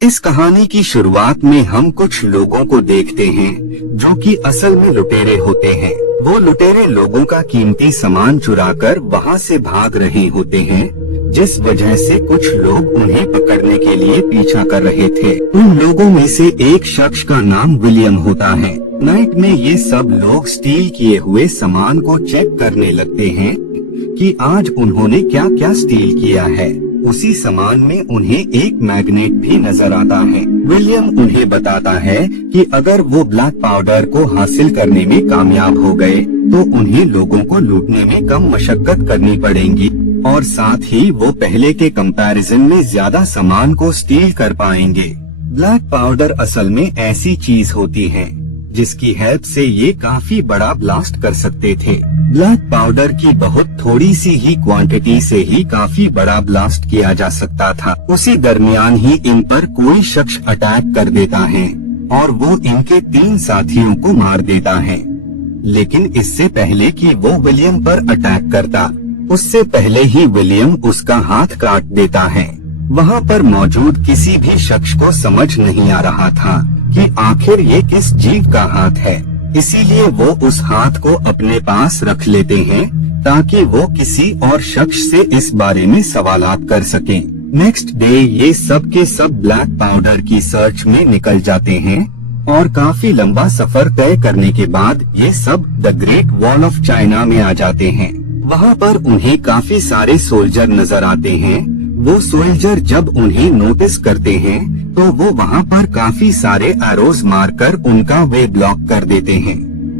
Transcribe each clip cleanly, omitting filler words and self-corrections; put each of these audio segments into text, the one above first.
इस कहानी की शुरुआत में हम कुछ लोगों को देखते हैं जो कि असल में लुटेरे होते हैं। वो लुटेरे लोगों का कीमती सामान चुराकर वहां से भाग रहे होते हैं, जिस वजह से कुछ लोग उन्हें पकड़ने के लिए पीछा कर रहे थे। उन लोगों में से एक शख्स का नाम विलियम होता है। नाइट में ये सब लोग स्टील किए हुए सामान को चेक करने लगते हैं कि आज उन्होंने क्या क्या स्टील किया है। उसी सामान में उन्हें एक मैग्नेट भी नजर आता है। विलियम उन्हें बताता है कि अगर वो ब्लैक पाउडर को हासिल करने में कामयाब हो गए तो उन्हें लोगों को लूटने में कम मशक्कत करनी पड़ेगी और साथ ही वो पहले के कंपैरिजन में ज्यादा सामान को स्टील कर पाएंगे। ब्लैक पाउडर असल में ऐसी चीज होती है जिसकी हेल्प से ये काफी बड़ा ब्लास्ट कर सकते थे। ब्लैक पाउडर की बहुत थोड़ी सी ही क्वांटिटी से ही काफी बड़ा ब्लास्ट किया जा सकता था। उसी दरमियान ही इन पर कोई शख्स अटैक कर देता है और वो इनके 3 साथियों को मार देता है। लेकिन इससे पहले कि वो विलियम पर अटैक करता, उससे पहले ही विलियम उसका हाथ काट देता है। वहाँ पर मौजूद किसी भी शख्स को समझ नहीं आ रहा था कि आखिर ये किस जीव का हाथ है, इसीलिए वो उस हाथ को अपने पास रख लेते हैं ताकि वो किसी और शख्स से इस बारे में सवालात कर सकें। नेक्स्ट डे ये सब के सब ब्लैक पाउडर की सर्च में निकल जाते हैं और काफी लंबा सफर तय करने के बाद ये सब the great wall of China में आ जाते हैं। वहाँ पर उन्हें काफी सारे सोल्जर नजर आते हैं। वो सोल्जर जब उन्हें नोटिस करते हैं तो वो वहाँ पर काफी सारे एरोज मारकर उनका वे ब्लॉक कर देते हैं,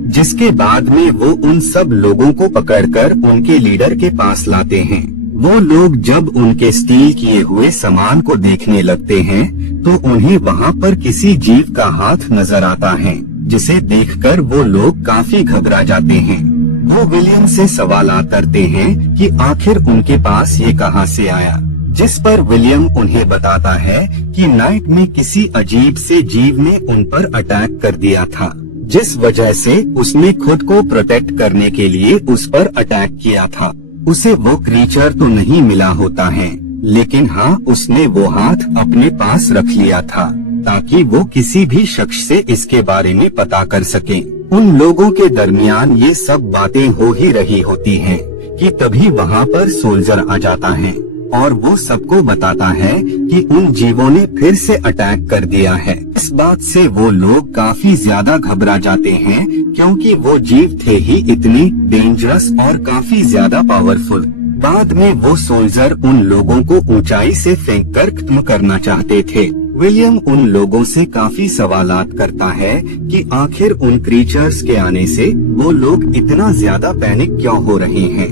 जिसके बाद में वो उन सब लोगों को पकड़कर उनके लीडर के पास लाते हैं। वो लोग जब उनके स्टील किए हुए सामान को देखने लगते हैं तो उन्हें वहाँ पर किसी जीव का हाथ नजर आता है, जिसे देखकर वो लोग काफी घबरा जाते हैं। वो विलियम से सवालात करते हैं कि आखिर उनके पास ये कहाँ से आया, जिस पर विलियम उन्हें बताता है कि नाइट में किसी अजीब से जीव ने उन पर अटैक कर दिया था, जिस वजह से उसने खुद को प्रोटेक्ट करने के लिए उस पर अटैक किया था। उसे वो क्रीचर तो नहीं मिला होता है, लेकिन हाँ उसने वो हाथ अपने पास रख लिया था ताकि वो किसी भी शख्स से इसके बारे में पता कर सके। उन लोगों के दरमियान ये सब बातें हो ही रही होती हैं कि तभी वहाँ पर सोल्जर आ जाता है और वो सबको बताता है कि उन जीवों ने फिर से अटैक कर दिया है। इस बात से वो लोग काफी ज्यादा घबरा जाते हैं क्योंकि वो जीव थे ही इतने डेंजरस और काफी ज्यादा पावरफुल। बाद में वो सोल्जर उन लोगों को ऊंचाई से फेंक कर खत्म करना चाहते थे। विलियम उन लोगों से काफी सवालात करता है कि आखिर उन क्रीचर्स के आने से वो लोग इतना ज्यादा पैनिक क्यों हो रहे हैं,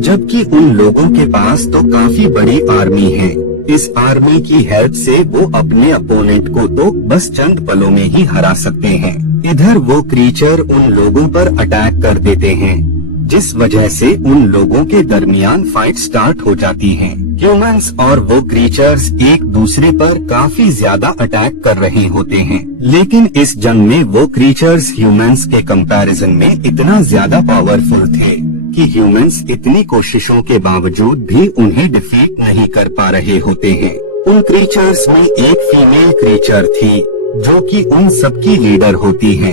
जबकि उन लोगों के पास तो काफी बड़ी आर्मी है। इस आर्मी की हेल्प से वो अपने अपोनेंट को तो बस चंद पलों में ही हरा सकते हैं। इधर वो क्रीचर उन लोगों पर अटैक कर देते हैं, जिस वजह से उन लोगों के दरमियान फाइट स्टार्ट हो जाती है। ह्यूमंस और वो क्रीचर्स एक दूसरे पर काफी ज्यादा अटैक कर रहे होते हैं, लेकिन इस जंग में वो क्रीचर्स ह्यूमंस के कंपैरिजन में इतना ज्यादा पावरफुल थे कि ह्यूमंस इतनी कोशिशों के बावजूद भी उन्हें डिफीट नहीं कर पा रहे होते हैं। उन क्रीचर्स में एक फीमेल क्रीचर थी जो कि उन सबकी लीडर होती है।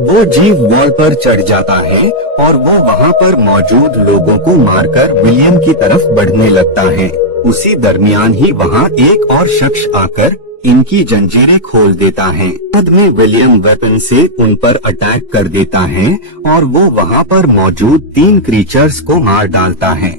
वो जीव वॉल पर चढ़ जाता है और वो वहाँ पर मौजूद लोगों को मारकर विलियम की तरफ बढ़ने लगता है। उसी दरमियान ही वहाँ एक और शख्स आकर इनकी जंजीरें खोल देता है। बाद में विलियम वेपन से उन पर अटैक कर देता है और वो वहाँ पर मौजूद 3 क्रीचर्स को मार डालता है।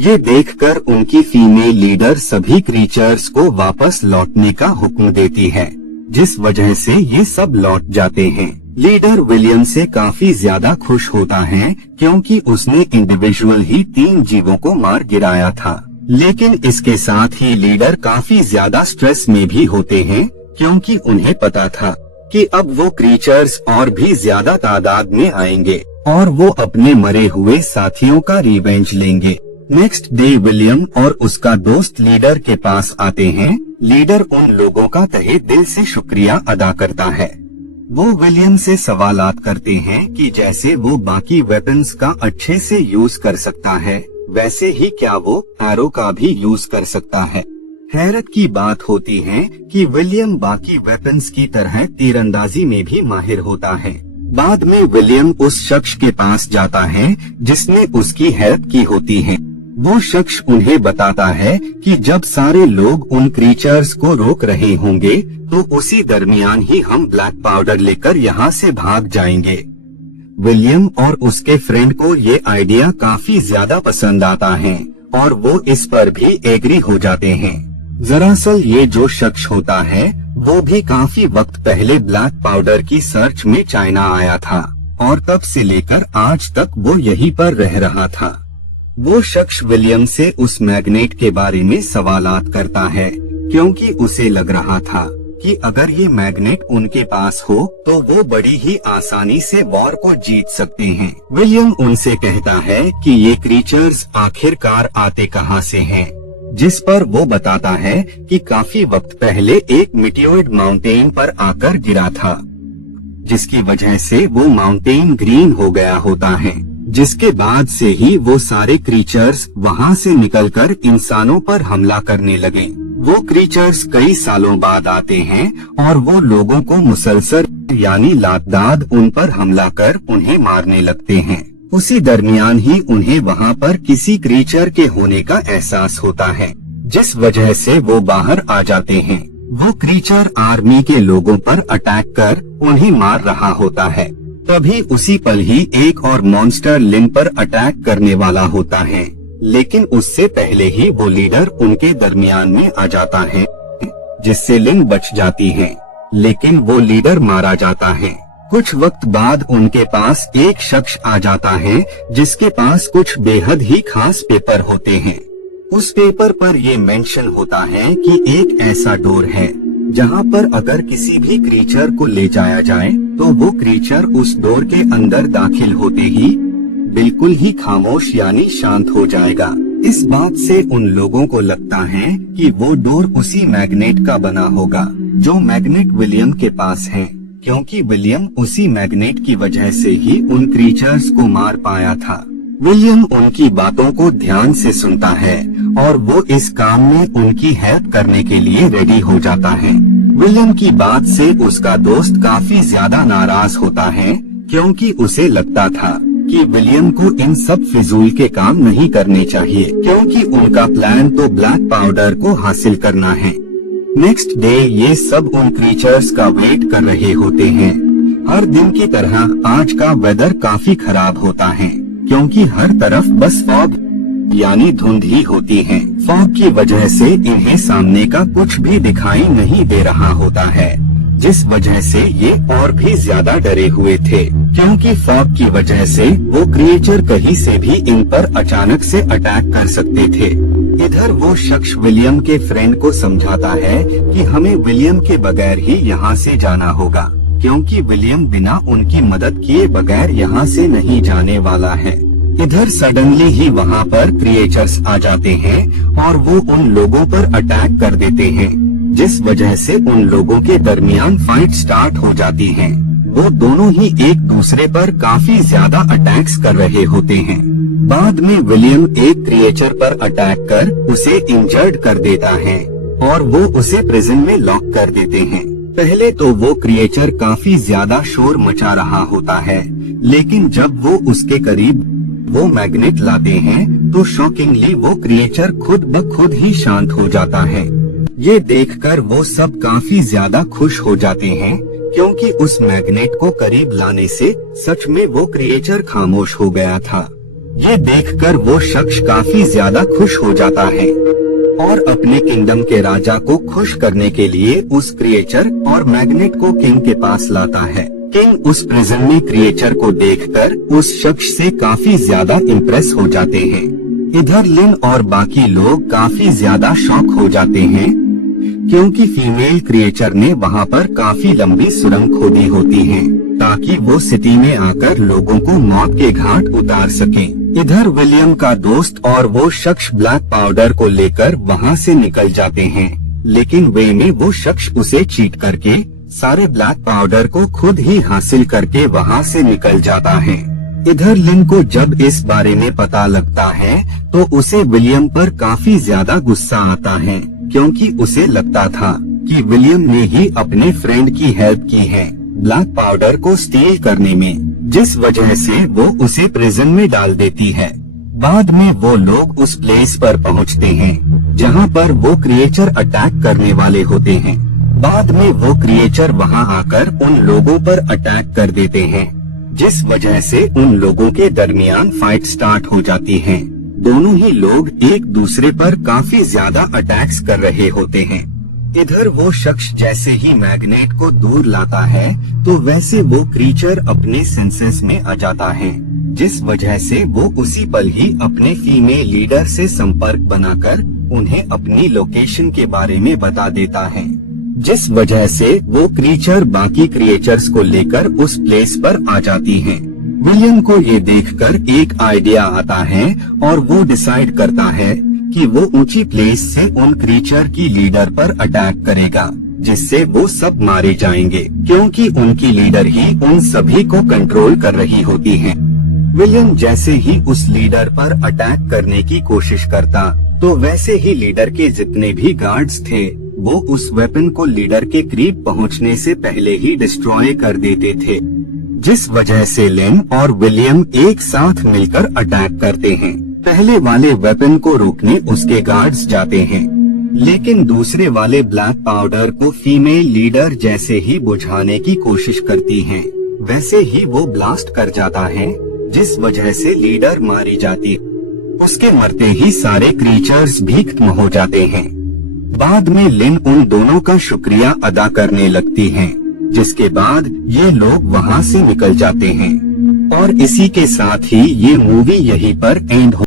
ये देखकर उनकी फीमेल लीडर सभी क्रीचर्स को वापस लौटने का हुक्म देती है, जिस वजह से ये सब लौट जाते हैं। लीडर विलियम से काफी ज्यादा खुश होता है क्योंकि उसने इंडिविजुअल ही 3 जीवों को मार गिराया था, लेकिन इसके साथ ही लीडर काफी ज्यादा स्ट्रेस में भी होते हैं क्योंकि उन्हें पता था कि अब वो क्रीचर्स और भी ज्यादा तादाद में आएंगे और वो अपने मरे हुए साथियों का रिवेंज लेंगे। नेक्स्ट डे विलियम और उसका दोस्त लीडर के पास आते हैं। लीडर उन लोगों का तहे दिल से शुक्रिया अदा करता है। वो विलियम से सवालात करते हैं कि जैसे वो बाकी वेपन्स का अच्छे से यूज कर सकता है, वैसे ही क्या वो एरो का भी यूज कर सकता है। हैरत की बात होती है कि विलियम बाकी वेपन्स की तरह तीरंदाजी में भी माहिर होता है। बाद में विलियम उस शख्स के पास जाता है जिसने उसकी हेल्प की होती है। वो शख्स उन्हें बताता है कि जब सारे लोग उन क्रीचर्स को रोक रहे होंगे तो उसी दरमियान ही हम ब्लैक पाउडर लेकर यहाँ से भाग जाएंगे। विलियम और उसके फ्रेंड को ये आइडिया काफी ज्यादा पसंद आता है और वो इस पर भी एग्री हो जाते हैं। दरअसल ये जो शख्स होता है वो भी काफी वक्त पहले ब्लैक पाउडर की सर्च में चाइना आया था और तब से लेकर आज तक वो यहीं पर रह रहा था। वो शख्स विलियम से उस मैग्नेट के बारे में सवालात करता है क्योंकि उसे लग रहा था कि अगर ये मैग्नेट उनके पास हो तो वो बड़ी ही आसानी से वॉर को जीत सकते हैं। विलियम उनसे कहता है कि ये क्रीचर्स आखिरकार आते कहाँ से हैं, जिस पर वो बताता है कि काफी वक्त पहले एक मीटियोइड माउंटेन पर आकर गिरा था, जिसकी वजह से वो माउंटेन ग्रीन हो गया होता है, जिसके बाद से ही वो सारे क्रीचर्स वहाँ से निकलकर इंसानों पर हमला करने लगे। वो क्रीचर्स कई सालों बाद आते हैं और वो लोगों को मुसलसल यानी लातदाद उन पर हमला कर उन्हें मारने लगते हैं। उसी दरमियान ही उन्हें वहाँ पर किसी क्रीचर के होने का एहसास होता है, जिस वजह से वो बाहर आ जाते हैं। वो क्रीचर आर्मी के लोगों पर अटैक कर उन्हें मार रहा होता है। तभी उसी पल ही एक और मॉन्स्टर लिन पर अटैक करने वाला होता है, लेकिन उससे पहले ही वो लीडर उनके दरमियान में आ जाता है, जिससे लिन बच जाती है, लेकिन वो लीडर मारा जाता है। कुछ वक्त बाद उनके पास एक शख्स आ जाता है जिसके पास कुछ बेहद ही खास पेपर होते हैं। उस पेपर पर ये मेंशन होता है कि एक ऐसा डोर है जहाँ पर अगर किसी भी क्रीचर को ले जाया जाए तो वो क्रीचर उस डोर के अंदर दाखिल होते ही बिल्कुल ही खामोश यानी शांत हो जाएगा। इस बात से उन लोगों को लगता है कि वो डोर उसी मैग्नेट का बना होगा जो मैग्नेट विलियम के पास है, क्योंकि विलियम उसी मैग्नेट की वजह से ही उन क्रीचर्स को मार पाया था। विलियम उनकी बातों को ध्यान से सुनता है और वो इस काम में उनकी हेल्प करने के लिए रेडी हो जाता है। विलियम की बात से उसका दोस्त काफी ज्यादा नाराज होता है क्योंकि उसे लगता था कि विलियम को इन सब फिजूल के काम नहीं करने चाहिए, क्योंकि उनका प्लान तो ब्लैक पाउडर को हासिल करना है। नेक्स्ट डे ये सब उन क्रीचर्स का वेट कर रहे होते हैं। हर दिन की तरह आज का वेदर काफी खराब होता है क्योंकि हर तरफ बस फॉग यानी धुंध ही होती है। फॉग की वजह से इन्हें सामने का कुछ भी दिखाई नहीं दे रहा होता है, जिस वजह से ये और भी ज्यादा डरे हुए थे, क्योंकि फॉग की वजह से वो क्रिएचर कहीं से भी इन पर अचानक से अटैक कर सकते थे। इधर वो शख्स विलियम के फ्रेंड को समझाता है कि हमें विलियम के बगैर ही यहाँ से जाना होगा, क्योंकि विलियम बिना उनकी मदद किए बगैर यहाँ से नहीं जाने वाला है। इधर सडनली ही वहाँ पर क्रिएचर्स आ जाते हैं और वो उन लोगों पर अटैक कर देते हैं, जिस वजह से उन लोगों के दरमियान फाइट स्टार्ट हो जाती है। वो दोनों ही एक दूसरे पर काफी ज्यादा अटैक्स कर रहे होते हैं। बाद में विलियम एक क्रिएचर पर अटैक कर उसे इंजर्ड कर देता है और वो उसे प्रिजन में लॉक कर देते हैं। पहले तो वो क्रिएचर काफी ज्यादा शोर मचा रहा होता है, लेकिन जब वो उसके करीब वो मैग्नेट लाते हैं तो शॉकिंगली वो क्रिएचर खुद ब खुद ही शांत हो जाता है। ये देखकर वो सब काफी ज्यादा खुश हो जाते हैं, क्योंकि उस मैग्नेट को करीब लाने से सच में वो क्रिएचर खामोश हो गया था। ये देखकर वो शख्स काफी ज्यादा खुश हो जाता है और अपने किंगडम के राजा को खुश करने के लिए उस क्रिएचर और मैग्नेट को किंग के पास लाता है। किंग उस प्रिजन में क्रिएचर को देखकर उस शख्स से काफी ज्यादा इम्प्रेस हो जाते हैं। इधर लिन और बाकी लोग काफी ज्यादा शॉक हो जाते हैं, क्योंकि फीमेल क्रिएचर ने वहाँ पर काफी लंबी सुरंग खोदी होती है ताकि वो सिटी में आकर लोगों को मौत के घाट उतार सके। इधर विलियम का दोस्त और वो शख्स ब्लैक पाउडर को लेकर वहाँ से निकल जाते हैं, लेकिन वे में वो शख्स उसे चीट करके सारे ब्लैक पाउडर को खुद ही हासिल करके वहाँ से निकल जाता है। इधर लिन को जब इस बारे में पता लगता है तो उसे विलियम पर काफी ज्यादा गुस्सा आता है, क्योंकि उसे लगता था कि विलियम ने ही अपने फ्रेंड की हेल्प की है ब्लैक पाउडर को स्टील करने में, जिस वजह से वो उसे प्रिजन में डाल देती है। बाद में वो लोग उस प्लेस पर पहुंचते हैं जहां पर वो क्रिएचर अटैक करने वाले होते हैं। बाद में वो क्रिएचर वहां आकर उन लोगों पर अटैक कर देते हैं, जिस वजह से उन लोगों के दरमियान फाइट स्टार्ट हो जाती है। दोनों ही लोग एक दूसरे पर काफी ज्यादा अटैक्स कर रहे होते हैं। इधर वो शख्स जैसे ही मैग्नेट को दूर लाता है तो वैसे वो क्रीचर अपने सेंसेस में आ जाता है, जिस वजह से वो उसी पल ही अपने फीमेल लीडर से संपर्क बनाकर उन्हें अपनी लोकेशन के बारे में बता देता है, जिस वजह से वो क्रीचर बाकी क्रिएचर्स को लेकर उस प्लेस पर आ जाती हैं। विलियम को ये देखकर एक आइडिया आता है और वो डिसाइड करता है कि वो ऊंची प्लेस से उन क्रीचर की लीडर पर अटैक करेगा, जिससे वो सब मारे जाएंगे, क्योंकि उनकी लीडर ही उन सभी को कंट्रोल कर रही होती है। विलियम जैसे ही उस लीडर पर अटैक करने की कोशिश करता तो वैसे ही लीडर के जितने भी गार्ड्स थे वो उस वेपन को लीडर के करीब पहुंचने से पहले ही डिस्ट्रॉय कर देते थे, जिस वजह से लिन और विलियम एक साथ मिलकर अटैक करते हैं। पहले वाले वेपन को रोकने उसके गार्ड्स जाते हैं, लेकिन दूसरे वाले ब्लैक पाउडर को फीमेल लीडर जैसे ही बुझाने की कोशिश करती हैं, वैसे ही वो ब्लास्ट कर जाता है, जिस वजह से लीडर मारी जाती है। उसके मरते ही सारे क्रीचर्स भी खत्म हो जाते हैं। बाद में लिन उन दोनों का शुक्रिया अदा करने लगती हैं, जिसके बाद ये लोग वहाँ से निकल जाते हैं। और इसी के साथ ही ये मूवी यहीं पर एंड हो